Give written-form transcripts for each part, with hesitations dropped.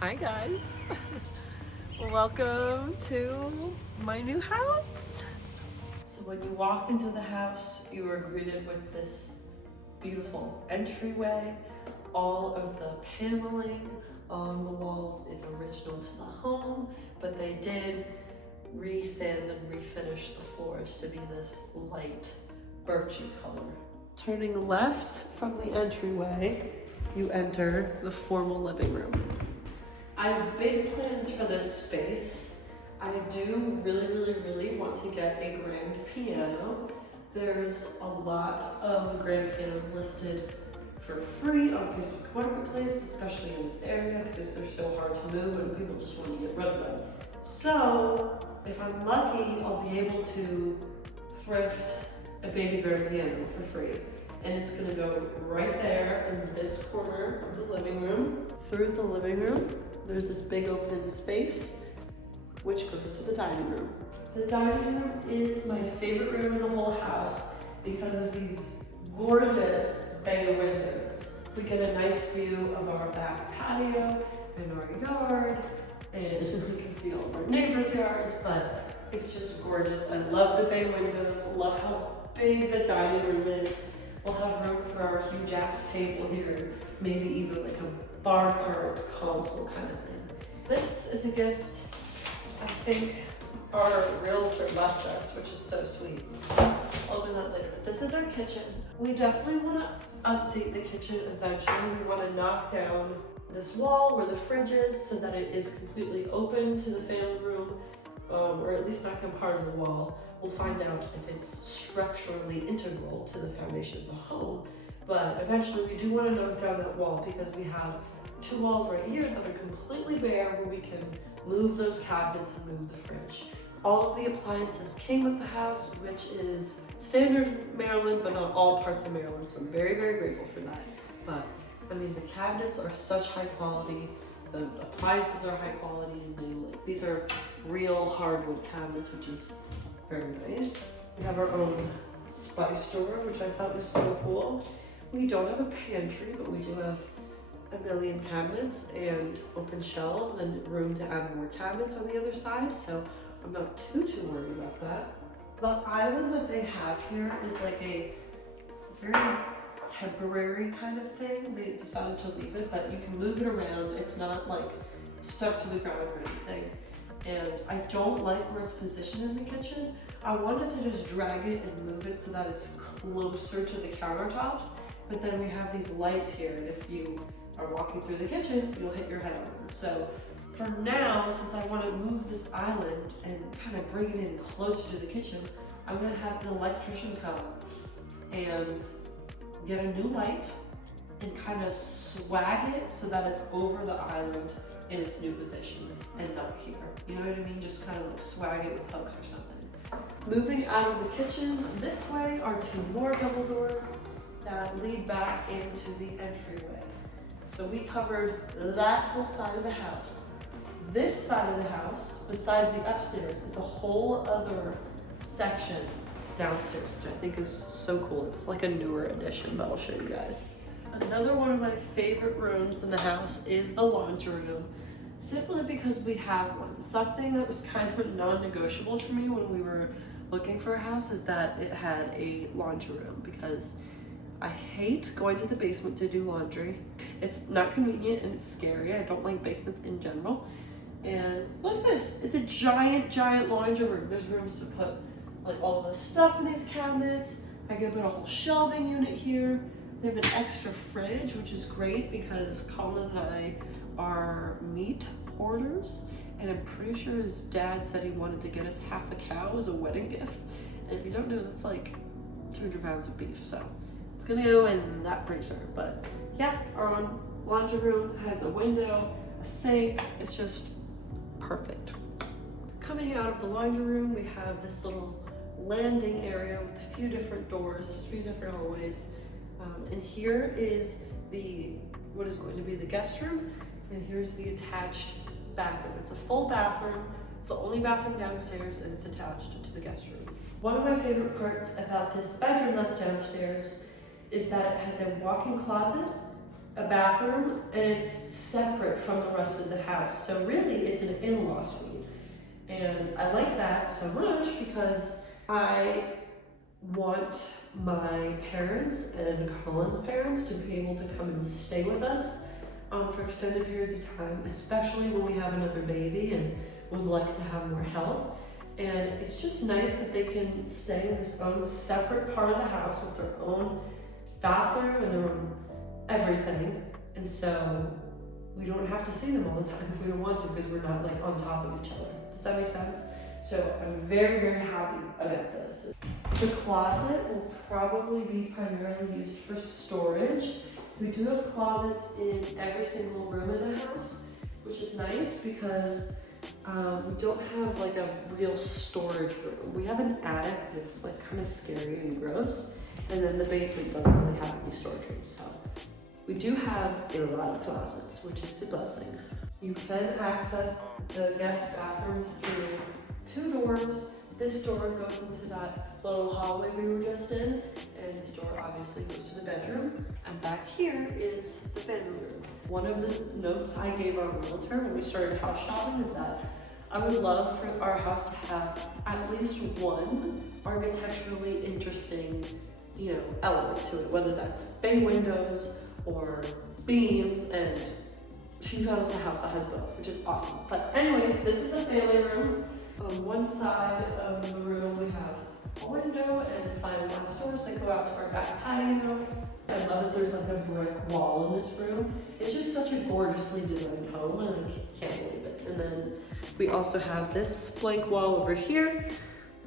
Hi guys, welcome to my new house. So when you walk into the house, you are greeted with this beautiful entryway. All of the paneling on the walls is original to the home, but they did re-sand and refinish the floors to be this light birchy color. Turning left from the entryway, you enter the formal living room. I have big plans for this space. I do really want to get a grand piano. There's a lot of grand pianos listed for free on Facebook Marketplace, especially in this area because they're so hard to move and people just want to get rid of them. So if I'm lucky, I'll be able to thrift a baby grand piano for free. And it's gonna go right there in this corner of the living room. Through the living room, there's this big open space, which goes to the dining room. The dining room is my favorite room in the whole house because of these gorgeous bay windows. We get a nice view of our back patio and our yard, and we can see all of our neighbors' yards, but it's just gorgeous. I love the bay windows, love how big the dining room is. We'll have room for our huge ass table here, maybe even like a bar cart console kind of thing. This is a gift I think our realtor left us, which is so sweet. I'll open that later. But this is our kitchen. We definitely want to update the kitchen eventually. We want to knock down this wall where the fridge is so that it is completely open to the family room, or at least not become part of the wall. We'll find out if it's structurally integral to the foundation of the home. But eventually we do want to knock down that wall because we have two walls right here that are completely bare where we can move those cabinets and move the fridge. All of the appliances came with the house, which is standard Maryland, but not all parts of Maryland. So I'm very grateful for that. But I mean, the cabinets are such high quality. The appliances are high quality. These are real hardwood cabinets, which is very nice. We have our own spice drawer, which I thought was so cool. We don't have a pantry, but we do have a million cabinets and open shelves and room to add more cabinets on the other side, so I'm not too worried about that. The island that they have here is like a very temporary kind of thing. They decided to leave it, but you can move it around. It's not like stuck to the ground or anything. And I don't like where it's positioned in the kitchen. I wanted to just drag it and move it so that it's closer to the countertops, but then we have these lights here, and if you are walking through the kitchen, you'll hit your head on them. So for now, since I want to move this island and kind of bring it in closer to the kitchen, I'm going to have an electrician come and get a new light and kind of swag it so that it's over the island in its new position and not here. You know what I mean? Just kind of like swag it with hooks or something. Moving out of the kitchen, this way are two more double doors that lead back into the entryway. So we covered that whole side of the house. This side of the house, besides the upstairs, is a whole other section downstairs, which I think is so cool. It's like a newer addition, but I'll show you guys. Another one of my favorite rooms in the house is the laundry room, simply because we have one. Something that was kind of a non-negotiable for me when we were looking for a house is that it had a laundry room, because I hate going to the basement to do laundry. It's not convenient and it's scary. I don't like basements in general. And look at this, it's a giant laundry room. There's rooms to put like all the stuff in these cabinets. I can put a whole shelving unit here. We have an extra fridge, which is great because Colin and I are meat hoarders. And I'm pretty sure his dad said he wanted to get us half a cow as a wedding gift. And if you don't know, that's like 200 pounds of beef. So it's gonna go in that freezer. But yeah, our own laundry room has a window, a sink. It's just perfect. Coming out of the laundry room, we have this little landing area with a few different doors, a few different hallways. And here is what is going to be the guest room. And here's the attached bathroom. It's a full bathroom. It's the only bathroom downstairs, and it's attached to the guest room. One of my favorite parts about this bedroom that's downstairs is that it has a walk-in closet a bathroom, and it's separate from the rest of the house. So really, it's an in-law suite. And I like that so much because I want my parents and Colin's parents to be able to come and stay with us for extended periods of time, especially when we have another baby and would like to have more help. And it's just nice that they can stay in this own separate part of the house with their own bathroom and their own everything. And so we don't have to see them all the time if we don't want to, because we're not like on top of each other. Does that make sense? So I'm very, very happy about this. The closet will probably be primarily used for storage. We do have closets in every single room in the house, which is nice because we don't have like a real storage room. We have an attic that's like kind of scary and gross, and then the basement doesn't really have any storage rooms. So we do have a lot of closets, which is a blessing. You can access the guest bathroom through 2 doors. This door goes into that little hallway we were just in, and this door obviously goes to the bedroom. And back here is the family room. One of the notes I gave our realtor when we started house shopping is that I would love for our house to have at least one architecturally interesting, element to it, whether that's bay windows or beams, and she found us a house that has both, which is awesome. But anyways, this is the family room. On one side of the room, we have a window and sliding glass doors that go out to our back patio. I love that there's like a brick wall in this room. It's just such a gorgeously designed home, and I can't believe it. And then we also have this blank wall over here,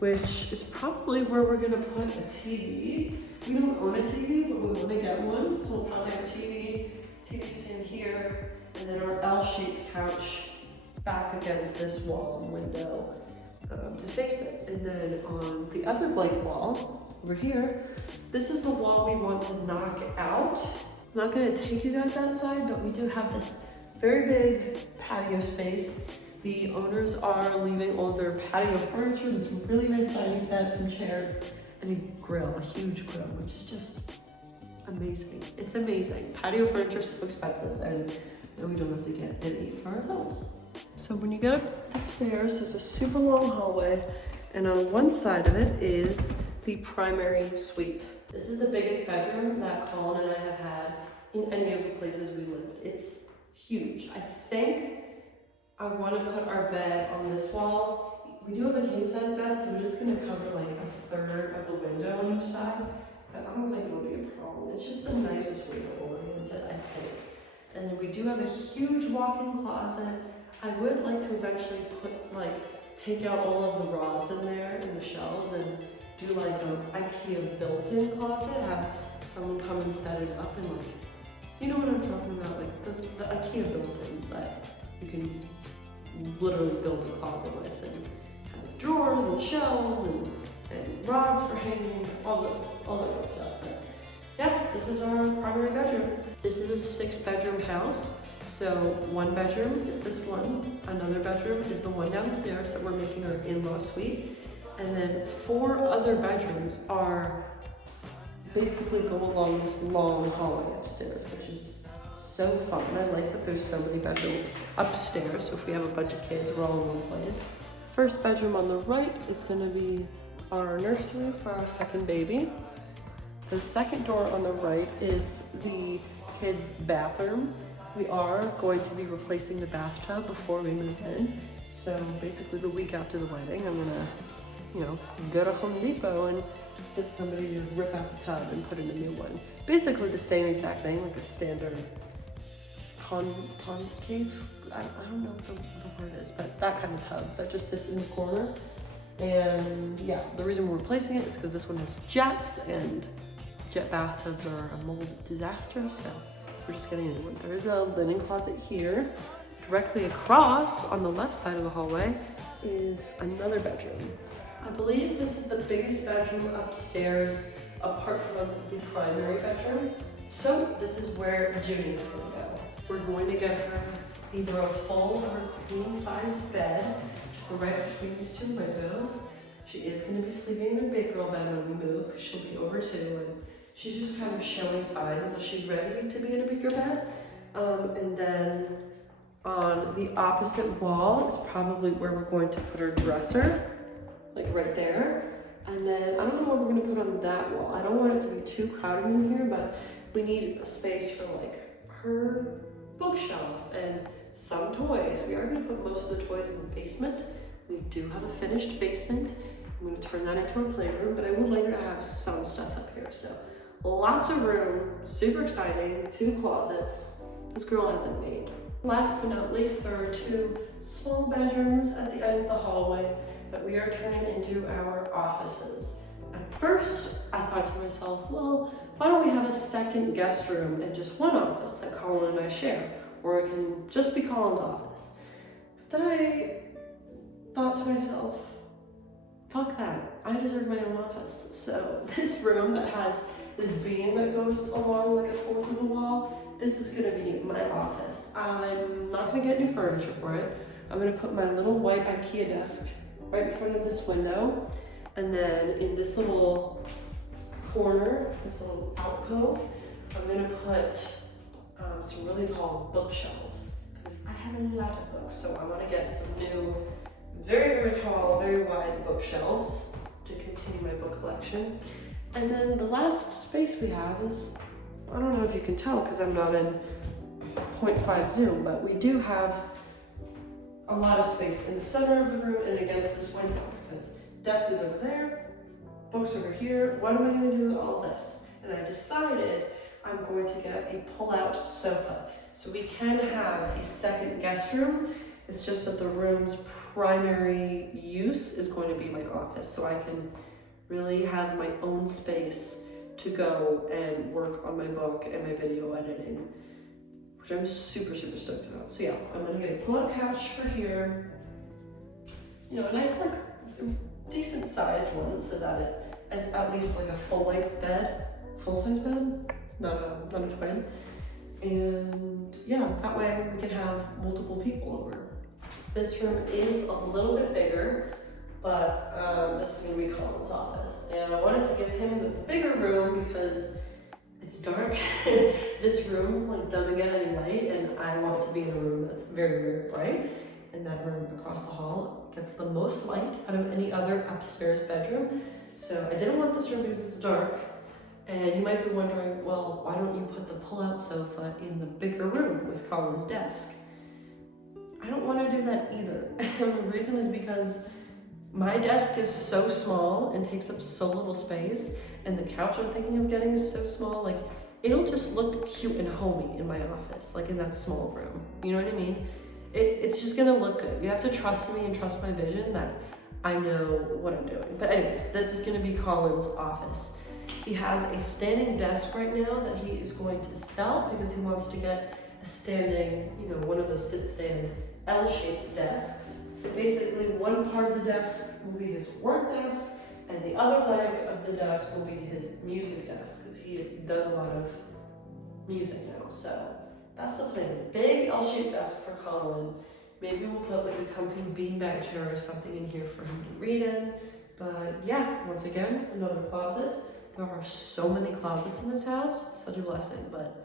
which is probably where we're gonna put a TV. We don't own a TV, but we wanna get one, so we'll probably have a TV stand here, and then our L-shaped couch back against this wall and window to face it. And then on the other blank wall over here, this is the wall we want to knock out. I'm not gonna take you guys outside, but we do have this very big patio space. The owners are leaving all their patio furniture. There's some really nice dining sets, some chairs, and a grill, a huge grill, which is just amazing. It's amazing. Patio furniture is so expensive, and we don't have to get any for ourselves. So when you get up the stairs, there's a super long hallway, and on one side of it is the primary suite. This is the biggest bedroom that Colin and I have had in any of the places we lived. It's huge. I think I want to put our bed on this wall. We do have a king size bed, so we're just going to cover like a third of the window on each side, but I don't think it'll be a problem. It's just the nicest way to orient it, I think. And then we do have a huge walk-in closet. I would like to eventually take out all of the rods in there in the shelves and do like an IKEA built-in closet, have someone come and set it up, and like, you know what I'm talking about, like those, the IKEA built-ins that you can literally build a closet with, and have drawers and shelves and rods for hanging, all that good stuff. But yeah, this is our primary bedroom. This is a 6-bedroom house. So one bedroom is this one, another bedroom is the one downstairs that we're making our in-law suite, and then 4 other bedrooms are basically go along this long hallway upstairs, which is so fun. I like that there's so many bedrooms upstairs, so if we have a bunch of kids, we're all in one place. First bedroom on the right is gonna be our nursery for our second baby. The second door on the right is the kids' bathroom. We are going to be replacing the bathtub before we move in. So basically the week after the wedding, I'm gonna, go to Home Depot and get somebody to rip out the tub and put in a new one. Basically the same exact thing, like a standard concave, I don't know what the word is, but that kind of tub that just sits in the corner. And yeah, the reason we're replacing it is because this one has jets, and jet bathtubs are a mold disaster, so we're just getting a new one. There is a linen closet here. Directly across on the left side of the hallway is another bedroom. I believe this is the biggest bedroom upstairs apart from the primary bedroom. So this is where Judy is going to go. We're going to get her either a full or queen-sized bed to go right between these 2 windows. She is going to be sleeping in a big girl bed when we move because she'll be over 2, and she's just kind of showing signs that she's ready to be in a bigger bed. And then on the opposite wall is probably where we're going to put her dresser, like right there. And then I don't know what we're gonna put on that wall. I don't want it to be too crowded in here, but we need a space for like her bookshelf and some toys. We are gonna put most of the toys in the basement. We do have a finished basement. I'm gonna turn that into a playroom, but I would like her to have some stuff up here. So lots of room, super exciting, 2 closets. This girl has it made. Last but not least, there are 2 small bedrooms at the end of the hallway that we are turning into our offices. At first, I thought to myself, well, why don't we have a second guest room and just one office that Colin and I share, or it can just be Colin's office. But then I thought to myself, fuck that, I deserve my own office. So this room that has this beam that goes along like a 4th of the wall, this is gonna be my office. I'm not gonna get new furniture for it. I'm gonna put my little white IKEA desk right in front of this window. And then in this little corner, this little alcove, I'm gonna put some really tall bookshelves because I have a lot of books. So I wanna get some new, very, very tall, very wide bookshelves to continue my book collection. And then the last space we have is, I don't know if you can tell because I'm not in 0.5 zoom, but we do have a lot of space in the center of the room and against this window because desk is over there, books over here. What am I going to do with all this? And I decided I'm going to get a pull-out sofa so we can have a second guest room. It's just that the room's primary use is going to be my office, so I can really have my own space to go and work on my book and my video editing, which I'm super, super stoked about. So yeah, I'm gonna get a pull-out couch for here. You know, a nice, like, decent sized one so that it is at least like a full-length bed, full-size bed, not a twin. And yeah, that way we can have multiple people over. This room is a little bit bigger, but this is gonna be Colin's office. And I wanted to give him the bigger room because it's dark. This room like doesn't get any light, and I want to be in a room that's very, very bright. And that room across the hall gets the most light out of any other upstairs bedroom. So I didn't want this room because it's dark. And you might be wondering, well, why don't you put the pull-out sofa in the bigger room with Colin's desk? I don't want to do that either. And the reason is because my desk is so small and takes up so little space, and the couch I'm thinking of getting is so small, like it'll just look cute and homey in my office, like in that small room. You know what I mean? It's just gonna look good. You have to trust me and trust my vision that I know what I'm doing. But anyways, this is gonna be Colin's office. He has a standing desk right now that he is going to sell because he wants to get a standing, you know, one of those sit-stand L-shaped desks. Basically, one part of the desk will be his work desk, and the other leg of the desk will be his music desk, because he does a lot of music now. So that's the plan. Big L-shaped desk for Colin. Maybe we'll put like a comfy beanbag chair or something in here for him to read in. But yeah, once again, another closet. There are so many closets in this house. It's such a blessing, but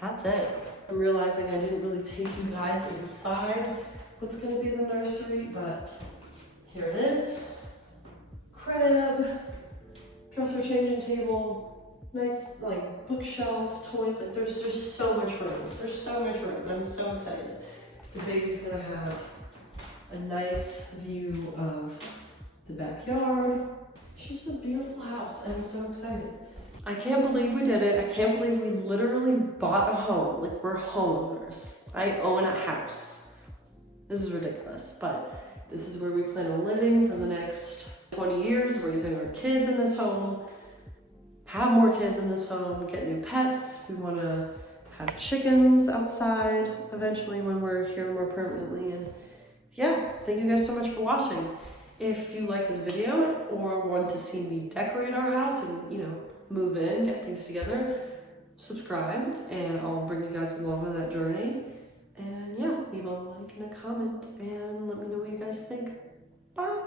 that's it. I'm realizing I didn't really take you guys inside what's gonna be the nursery, but here it is. Crib, dresser changing table, nice like bookshelf, toys, like there's just so much room. There's so much room, I'm so excited. The baby's gonna have a nice view of the backyard. It's just a beautiful house, I'm so excited. I can't believe we did it. I can't believe we literally bought a home. Like, we're homeowners. I own a house. This is ridiculous, but this is where we plan on living for the next 20 years, raising our kids in this home, have more kids in this home, get new pets. We want to have chickens outside eventually when we're here more permanently. And yeah, thank you guys so much for watching. If you like this video or want to see me decorate our house and, you know, move in, get things together, subscribe, and I'll bring you guys along on that journey. And yeah, leave a like and a comment and let me know what you guys think. Bye!